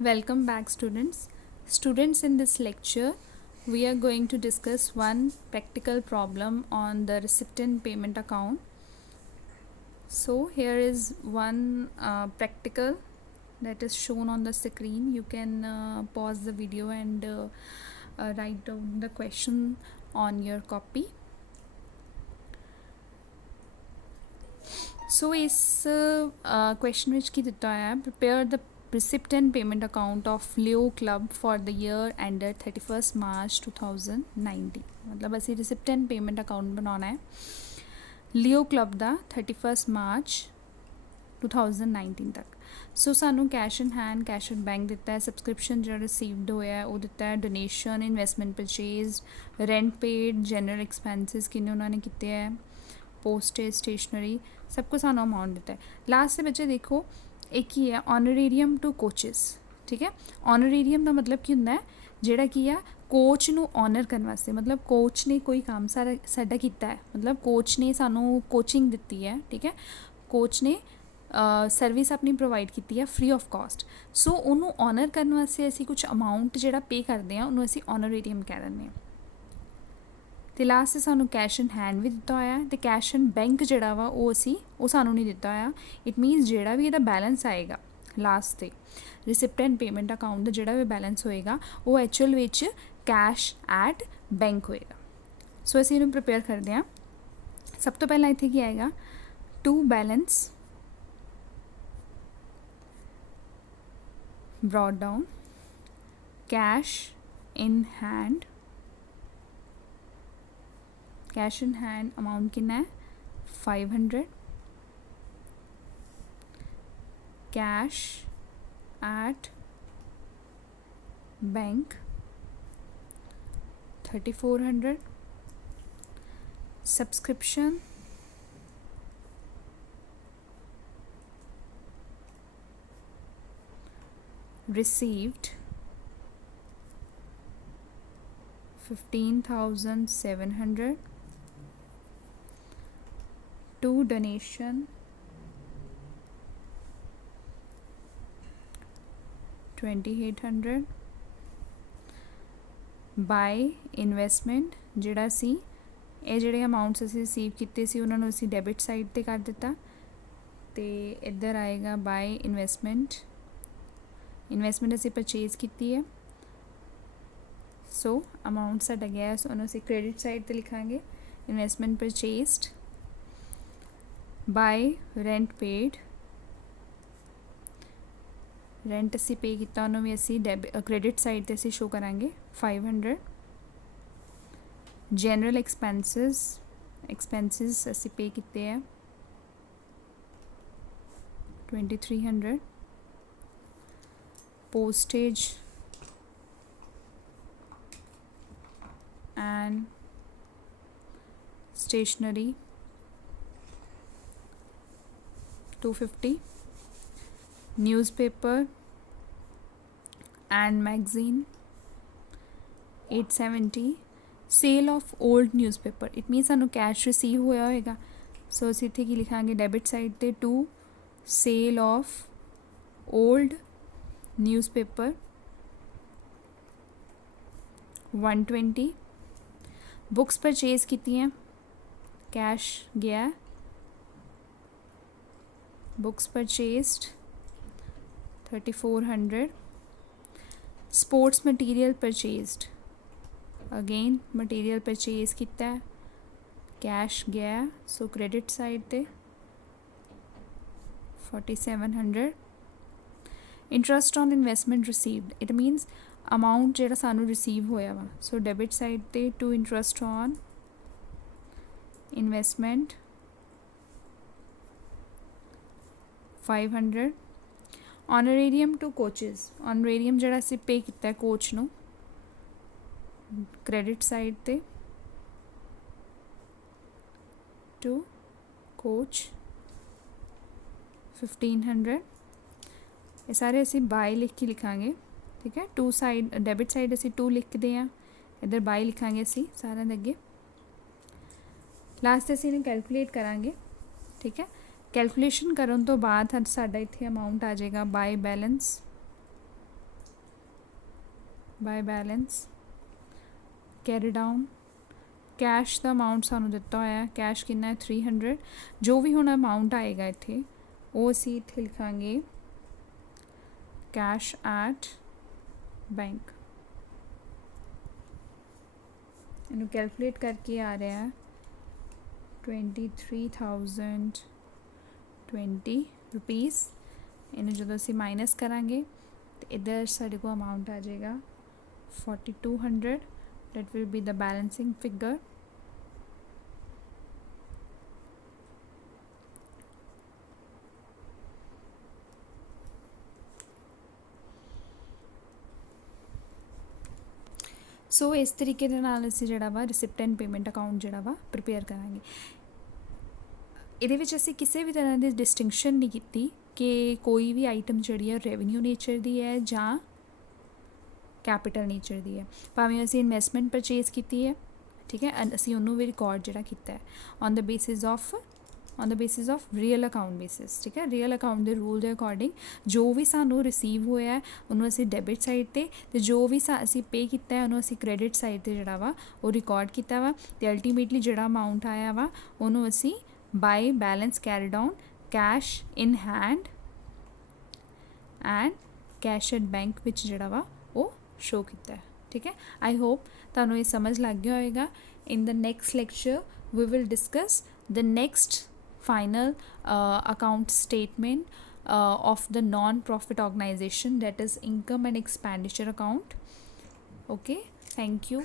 Welcome back, students. Students, in this lecture, we are going to discuss one practical problem on the recipient payment account. So, here is one practical that is shown on the screen. You can pause the video and write down the question on your copy. So, इस question ਵਿੱਚ ਕੀ ਦਿੱਤਾ ਹੈ, prepare the recipient payment account of Leo Club for the year ended 31st March 2019. मतलब ਅਸੀਂ recipient payment account ਬਣਾਉਣਾ ਹੈ Leo Club ਦਾ 31st March 2019 ਤੱਕ। ਸੋ ਸਾਨੂੰ cash in hand, cash in bank ਦਿੱਤਾ ਹੈ, ਸਬਸਕ੍ਰਿਪਸ਼ਨ ਜਿਹੜਾ ਰਿਸੀਵਡ ਹੋਇਆ ਉਹ ਦਿੱਤਾ ਹੈ, donation, investment purchase, rent paid, general expenses ਕਿੰਨੇ ਉਹਨਾਂ ਨੇ ਕੀਤੇ ਹੈ, ਪੋਸਟੇਜ, ਸਟੇਸ਼ਨਰੀ, ਸਭ ਕੁਝ ਸਾਨੂੰ ਅਮਾਊਂਟ ਦਿੱਤਾ ਹੈ। ਲਾਸਟ ਦੇ ਬੱਚੇ ਦੇਖੋ ਇੱਕ ਹੀ ਹੈ ਆਨਰੇਰੀਅਮ ਟੂ ਕੋਚਿਸ। ਠੀਕ ਹੈ, ਆਨਰੇਰੀਅਮ ਦਾ ਮਤਲਬ ਕੀ ਹੁੰਦਾ ਹੈ, ਜਿਹੜਾ ਕੀ ਆ ਕੋਚ ਨੂੰ ਆਨਰ ਕਰਨ ਵਾਸਤੇ, ਮਤਲਬ ਕੋਚ ਨੇ ਕੋਈ ਕੰਮ ਸਾਡਾ ਕੀਤਾ ਹੈ, ਮਤਲਬ ਕੋਚ ਨੇ ਸਾਨੂੰ ਕੋਚਿੰਗ ਦਿੱਤੀ ਹੈ। ਠੀਕ ਹੈ, ਕੋਚ ਨੇ ਸਰਵਿਸ ਆਪਣੀ ਪ੍ਰੋਵਾਈਡ ਕੀਤੀ ਹੈ ਫ੍ਰੀ ਆਫ ਕਾਸਟ। ਸੋ ਉਹਨੂੰ ਆਨਰ ਕਰਨ ਵਾਸਤੇ ਅਸੀਂ ਕੁਝ ਅਮਾਊਂਟ ਜਿਹੜਾ ਪੇ ਕਰਦੇ ਹਾਂ ਉਹਨੂੰ ਅਸੀਂ ਆਨਰੇਰੀਅਮ ਕਹਿ ਦਿੰਦੇ ਹਾਂ। ਅਤੇ ਲਾਸਟ 'ਤੇ ਸਾਨੂੰ ਕੈਸ਼ ਇਨ ਹੈਂਡ ਵੀ ਦਿੱਤਾ ਹੋਇਆ ਅਤੇ ਕੈਸ਼ ਇਨ ਬੈਂਕ ਜਿਹੜਾ ਵਾ ਉਹ ਸਾਨੂੰ ਨਹੀਂ ਦਿੱਤਾ ਹੋਇਆ। ਇਟ ਮੀਨਸ ਜਿਹੜਾ ਵੀ ਇਹਦਾ ਬੈਲੈਂਸ ਆਏਗਾ ਲਾਸਟ 'ਤੇ ਰਿਸਿਪਟੈਂਟ ਪੇਮੈਂਟ ਅਕਾਊਂਟ ਦਾ ਜਿਹੜਾ ਵੀ ਬੈਲੈਂਸ ਹੋਏਗਾ ਉਹ ਐਕਚੁਅਲ ਵਿੱਚ ਕੈਸ਼ ਐਟ ਬੈਂਕ ਹੋਏਗਾ। ਸੋ ਅਸੀਂ ਇਹਨੂੰ ਪ੍ਰਿਪੇਅਰ ਕਰਦੇ ਹਾਂ। ਸਭ ਤੋਂ ਪਹਿਲਾਂ ਇੱਥੇ ਕੀ ਆਏਗਾ, to balance brought down, cash in hand, cash in hand amount कितना है 500, cash at bank 3400, subscription received 15,700, to donation 2,800, by investment ਜਿਹੜਾ ਸੀ ਇਹ ਜਿਹੜੇ ਅਮਾਊਂਟਸ ਅਸੀਂ ਰਿਸੀਵ ਕੀਤੇ ਸੀ ਉਹਨਾਂ ਨੂੰ ਅਸੀਂ ਡੈਬਿਟ ਸਾਈਡ 'ਤੇ ਕਰ ਦਿੱਤਾ ਅਤੇ ਇੱਧਰ ਆਏਗਾ ਬਾਈ ਇਨਵੈਸਟਮੈਂਟ ਅਸੀਂ ਪਰਚੇਜ਼ ਕੀਤੀ ਹੈ। ਸੋ ਅਮਾਊਂਟ ਸਾਡਾ ਗਿਆ, ਸੋ ਉਹਨੂੰ ਅਸੀਂ ਕ੍ਰੈਡਿਟ ਸਾਈਡ 'ਤੇ ਲਿਖਾਂਗੇ। ਇਨਵੈਸਟਮੈਂਟ ਪਰਚੇਜ਼ਡ ਬਾਈ ਰੈਂਟ ਪੇਡ, ਰੈਂਟ ਅਸੀਂ ਪੇ ਕੀਤਾ ਉਹਨੂੰ ਵੀ ਅਸੀਂ ਕ੍ਰੈਡਿਟ ਸਾਈਡ 'ਤੇ ਅਸੀਂ ਸ਼ੋ ਕਰਾਂਗੇ 500। ਜਨਰਲ ਐਕਸਪੈਂਸਿਸ ਅਸੀਂ ਪੇ ਕੀਤੇ ਹੈ 2,300। postage and stationery 250, newspaper and magazine 870, sale of old newspaper, it means ਸਾਨੂੰ ਕੈਸ਼ ਰਿਸੀਵ ਹੋਇਆ ਹੋਏਗਾ। ਸੋ ਅਸੀਂ ਇੱਥੇ ਕੀ ਲਿਖਾਂਗੇ ਡੈਬਿਟ ਸਾਈਡ 'ਤੇ to sale of old newspaper 120, books purchase ਕੀਤੀਆਂ cash ਗਿਆ, books purchased 3,400, sports material purchased, again material purchase ਕੀਤਾ cash ਗਿਆ, so credit side ਤੇ 4,700। Interest on investment received, it means amount ਜਿਹੜਾ ਸਾਨੂੰ ਰਿਸੀਵ ਹੋਇਆ ਵਾ। ਸੋ ਡੈਬਿਟ ਸਾਈਡ 'ਤੇ to interest on investment 500। Honorarium to coaches, honorarium ਜਿਹੜਾ ਅਸੀਂ ਪੇ ਕੀਤਾ ਕੋਚ ਨੂੰ ਕ੍ਰੈਡਿਟ ਸਾਈਡ 'ਤੇ ਟੂ ਕੋਚ 1,500। ਇਹ ਸਾਰੇ ਅਸੀਂ ਬਾਈ ਲਿਖ ਕੇ ਲਿਖਾਂਗੇ। ਠੀਕ ਹੈ, ਟੂ ਸਾਈਡ ਡੈਬਿਟ ਸਾਈਡ ਅਸੀਂ 2 ਲਿਖਦੇ ਹਾਂ, ਇੱਧਰ ਬਾਈ ਲਿਖਾਂਗੇ ਅਸੀਂ ਸਾਰਿਆਂ ਦੇ ਅੱਗੇ। ਲਾਸਟ ਅਸੀਂ ਇਹਨੂੰ ਕੈਲਕੂਲੇਟ ਕਰਾਂਗੇ। ਠੀਕ ਹੈ, ਕੈਲਕੂਲੇਸ਼ਨ ਕਰਨ ਤੋਂ ਬਾਅਦ ਸਾਡਾ ਇੱਥੇ ਅਮਾਊਂਟ ਆ ਜਾਏਗਾ by balance by balance carry down cash का अमाउंट सानू दिता होया कैश कितना है 300 जो भी हुण अमाउंट आएगा इत्थे वो असीं इत्थे लिखांगे कैश एट बैंक इनू कैलकुलेट करके आ रहा है 23,020 रुपीज़ इन्हें जो असीं माइनस करांगे तो इधर साढ़े को अमाउंट आ जाएगा 4,200 that will be the balancing figure सो इस तरीके दे नाल असीं जिहड़ा वा रिसिप्ट एंड पेमेंट अकाउंट जिहड़ा वा प्रिपेयर करांगे ਇਹਦੇ ਵਿੱਚ ਅਸੀਂ ਕਿਸੇ ਵੀ ਤਰ੍ਹਾਂ ਦੀ ਡਿਸਟਿੰਕਸ਼ਨ ਨਹੀਂ ਕੀਤੀ ਕਿ ਕੋਈ ਵੀ ਆਈਟਮ ਜਿਹੜੀ ਹੈ ਰੈਵਨਿਊ ਨੇਚਰ ਦੀ ਹੈ ਜਾਂ ਕੈਪੀਟਲ ਨੇਚਰ ਦੀ ਹੈ ਭਾਵੇਂ ਅਸੀਂ ਇਨਵੈਸਟਮੈਂਟ ਪਰਚੇਜ਼ ਕੀਤੀ ਹੈ ਠੀਕ ਹੈ ਅਸੀਂ ਉਹਨੂੰ ਵੀ ਰਿਕਾਰਡ ਜਿਹੜਾ ਕੀਤਾ ਹੈ on the basis of real account basis ਠੀਕ ਹੈ ਰੀਅਲ ਅਕਾਊਂਟ ਦੇ ਰੂਲ ਦੇ ਅਕੋਰਡਿੰਗ ਜੋ ਵੀ ਸਾਨੂੰ ਰਿਸੀਵ ਹੋਇਆ ਹੈ ਉਹਨੂੰ ਅਸੀਂ ਡੈਬਿਟ ਸਾਈਡ ਤੇ ਜੋ ਵੀ ਅਸੀਂ ਪੇ ਕੀਤਾ ਹੈ ਉਹਨੂੰ ਅਸੀਂ ਕ੍ਰੈਡਿਟ ਸਾਈਡ ਤੇ ਜਿਹੜਾ ਵਾ ਉਹ ਰਿਕਾਰਡ ਕੀਤਾ ਵਾ ਤੇ ਅਲਟੀਮੇਟਲੀ ਜਿਹੜਾ ਅਮਾਊਂਟ ਆਇਆ ਵਾ ਉਹਨੂੰ ਅਸੀਂ by balance carried on cash in hand and cash at bank ਵਿੱਚ ਜਿਹੜਾ ਵਾ ਉਹ ਸ਼ੋ ਕੀਤਾ ਹੈ ਠੀਕ ਹੈ ਆਈ ਹੋਪ ਤੁਹਾਨੂੰ ਇਹ ਸਮਝ ਲੱਗ ਗਿਆ ਹੋਏਗਾ in the next lecture we will discuss the next final account statement of the non-profit organization that is income and expenditure account okay thank you